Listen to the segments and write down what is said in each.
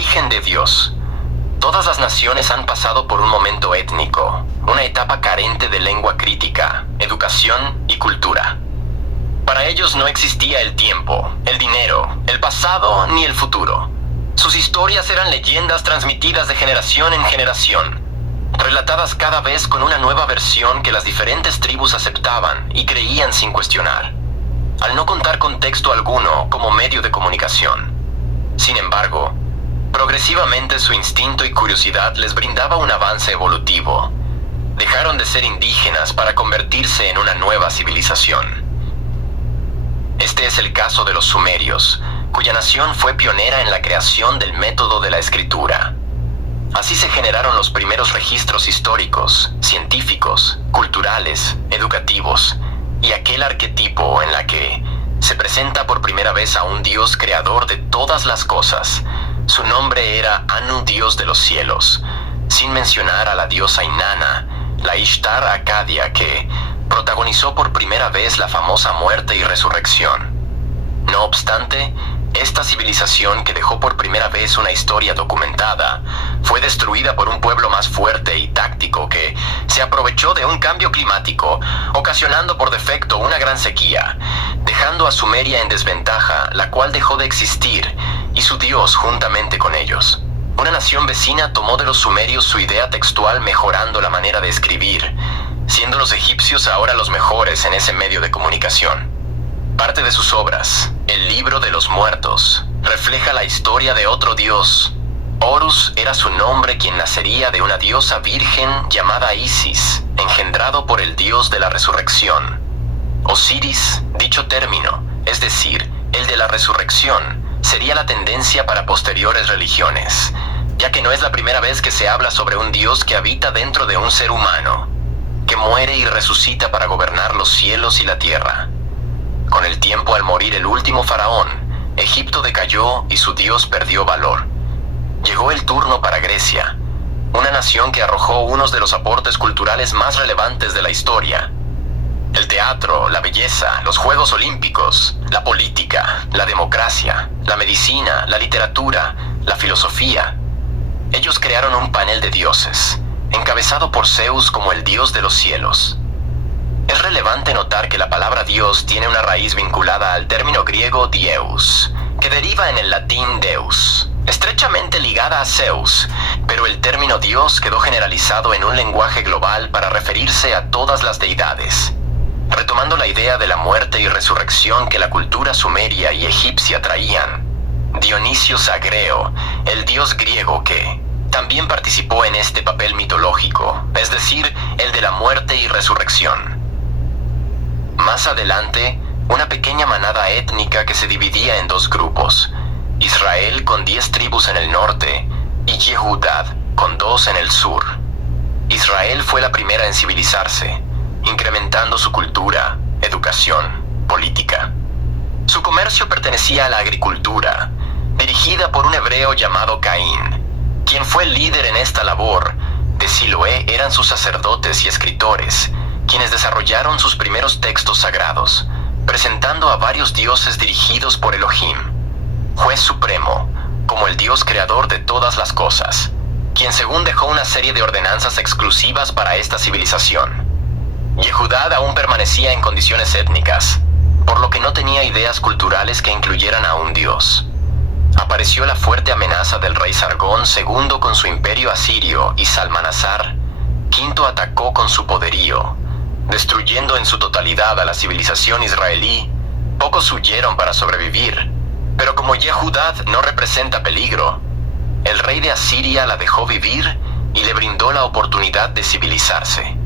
origen de Dios. Todas las naciones han pasado por un momento étnico, una etapa carente de lengua crítica, educación y cultura. Para ellos no existía el tiempo, el dinero, el pasado ni el futuro. Sus historias eran leyendas transmitidas de generación en generación, relatadas cada vez con una nueva versión que las diferentes tribus aceptaban y creían sin cuestionar, al no contar con texto alguno como medio de comunicación. Sin embargo, progresivamente su instinto y curiosidad les brindaba un avance evolutivo. Dejaron de ser indígenas para convertirse en una nueva civilización. Este es el caso de los sumerios, cuya nación fue pionera en la creación del método de la escritura. Así se generaron los primeros registros históricos, científicos, culturales, educativos, y aquel arquetipo en la que se presenta por primera vez a un Dios creador de todas las cosas. Su nombre era Anu, Dios de los cielos, sin mencionar a la diosa Inanna, la Ishtar Acadia, que protagonizó por primera vez la famosa muerte y resurrección. No obstante, esta civilización, que dejó por primera vez una historia documentada, fue destruida por un pueblo más fuerte y táctico que se aprovechó de un cambio climático, ocasionando por defecto una gran sequía, dejando a Sumeria en desventaja, la cual dejó de existir, y su dios juntamente con ellos. Una nación vecina tomó de los sumerios su idea textual, mejorando la manera de escribir, siendo los egipcios ahora los mejores en ese medio de comunicación. Parte de sus obras, el Libro de los Muertos, refleja la historia de otro dios. Horus era su nombre, quien nacería de una diosa virgen llamada Isis, engendrado por el dios de la resurrección. Osiris, dicho término, es decir, el de la resurrección, sería la tendencia para posteriores religiones, ya que no es la primera vez que se habla sobre un dios que habita dentro de un ser humano, que muere y resucita para gobernar los cielos y la tierra. Con el tiempo, al morir el último faraón, Egipto decayó y su dios perdió valor. Llegó el turno para Grecia, una nación que arrojó unos de los aportes culturales más relevantes de la historia: el teatro, la belleza, los Juegos Olímpicos, la política, la democracia, la medicina, la literatura, la filosofía. Ellos crearon un panel de dioses, encabezado por Zeus como el dios de los cielos. Es relevante notar que la palabra Dios tiene una raíz vinculada al término griego dieus, que deriva en el latín deus, estrechamente ligada a Zeus, pero el término Dios quedó generalizado en un lenguaje global para referirse a todas las deidades. Retomando la idea de la muerte y resurrección que la cultura sumeria y egipcia traían, Dionisio Zagreo, el dios griego que también participó en este papel mitológico, es decir, el de la muerte y resurrección. Más adelante, una pequeña manada étnica que se dividía en dos grupos: Israel con 10 tribus en el norte y Yehudá con 2 en el sur. Israel fue la primera en civilizarse, incrementando su cultura, educación, política. Su comercio pertenecía a la agricultura, dirigida por un hebreo llamado Caín. Quien fue el líder en esta labor de Siloé eran sus sacerdotes y escritores, quienes desarrollaron sus primeros textos sagrados, presentando a varios dioses dirigidos por Elohim, juez supremo, como el Dios creador de todas las cosas, quien según dejó una serie de ordenanzas exclusivas para esta civilización. Yehudá aún permanecía en condiciones étnicas, por lo que no tenía ideas culturales que incluyeran a un dios. Apareció la fuerte amenaza del rey Sargón II con su imperio asirio, y Salmanasar V atacó con su poderío, destruyendo en su totalidad a la civilización israelí. Pocos huyeron para sobrevivir, pero como Yehudá no representa peligro, el rey de Asiria la dejó vivir y le brindó la oportunidad de civilizarse.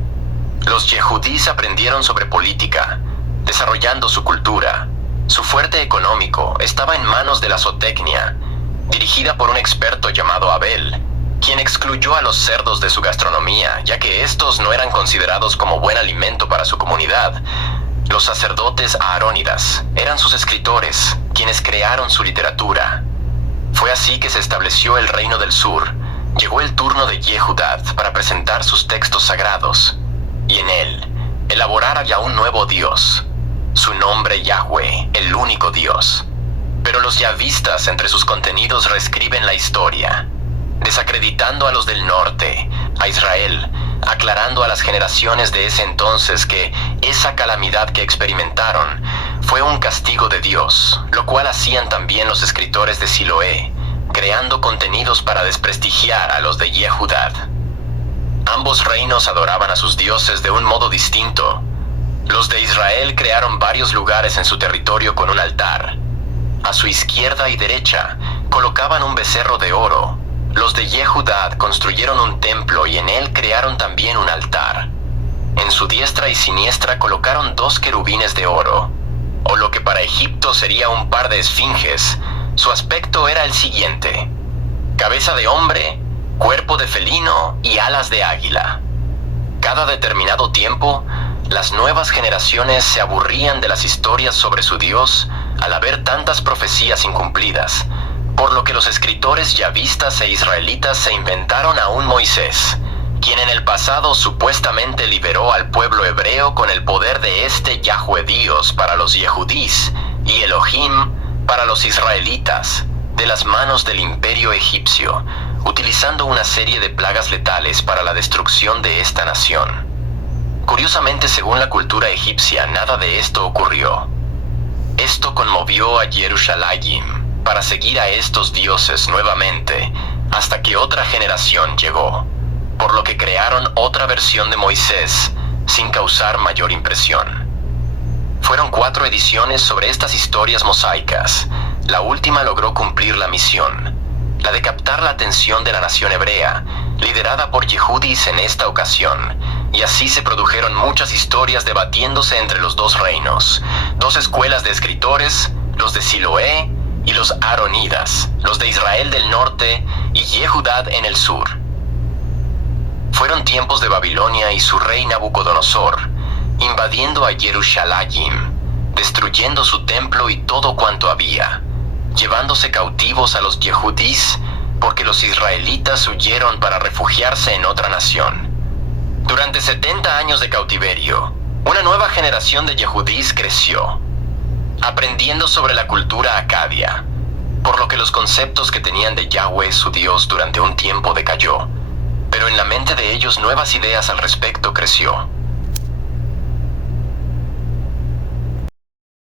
Los yehudís aprendieron sobre política, desarrollando su cultura. Su fuerte económico estaba en manos de la zootecnia, dirigida por un experto llamado Abel, quien excluyó a los cerdos de su gastronomía, ya que estos no eran considerados como buen alimento para su comunidad. Los sacerdotes aarónidas eran sus escritores, quienes crearon su literatura. Fue así que se estableció el Reino del Sur. Llegó el turno de Yehudá para presentar sus textos sagrados, y en él elaborar ya un nuevo Dios, su nombre Yahweh, el único Dios. Pero los yavistas entre sus contenidos reescriben la historia, desacreditando a los del norte, a Israel, aclarando a las generaciones de ese entonces que esa calamidad que experimentaron fue un castigo de Dios, lo cual hacían también los escritores de Siloé, creando contenidos para desprestigiar a los de Yehudá. Ambos reinos adoraban a sus dioses de un modo distinto. Los de Israel crearon varios lugares en su territorio con un altar. A su izquierda y derecha colocaban un becerro de oro. Los de Yehudá construyeron un templo y en él crearon también un altar. En su diestra y siniestra colocaron 2 querubines de oro, o lo que para Egipto sería un par de esfinges. Su aspecto era el siguiente: cabeza de hombre, cuerpo de felino y alas de águila. Cada determinado tiempo, las nuevas generaciones se aburrían de las historias sobre su Dios al haber tantas profecías incumplidas, por lo que los escritores yavistas e israelitas se inventaron a un Moisés, quien en el pasado supuestamente liberó al pueblo hebreo con el poder de este Yahweh Dios para los Yehudís y Elohim para los israelitas, de las manos del imperio egipcio, utilizando una serie de plagas letales para la destrucción de esta nación. Curiosamente, según la cultura egipcia, nada de esto ocurrió. Esto conmovió a Jerusalén para seguir a estos dioses nuevamente, hasta que otra generación llegó, por lo que crearon otra versión de Moisés, sin causar mayor impresión. Fueron 4 ediciones sobre estas historias mosaicas. La última logró cumplir la misión, la de captar la atención de la nación hebrea, liderada por Yehudís en esta ocasión, y así se produjeron muchas historias debatiéndose entre los 2 reinos, 2 escuelas de escritores, los de Siloé y los Aaronidas, los de Israel del norte y Yehudá en el sur. Fueron tiempos de Babilonia y su rey Nabucodonosor, invadiendo a Jerusalén, destruyendo su templo y todo cuanto había, llevándose cautivos a los Yehudís, porque los israelitas huyeron para refugiarse en otra nación. Durante 70 años de cautiverio, una nueva generación de Yehudís creció, aprendiendo sobre la cultura acadia, por lo que los conceptos que tenían de Yahweh su Dios durante un tiempo decayó, pero en la mente de ellos nuevas ideas al respecto creció.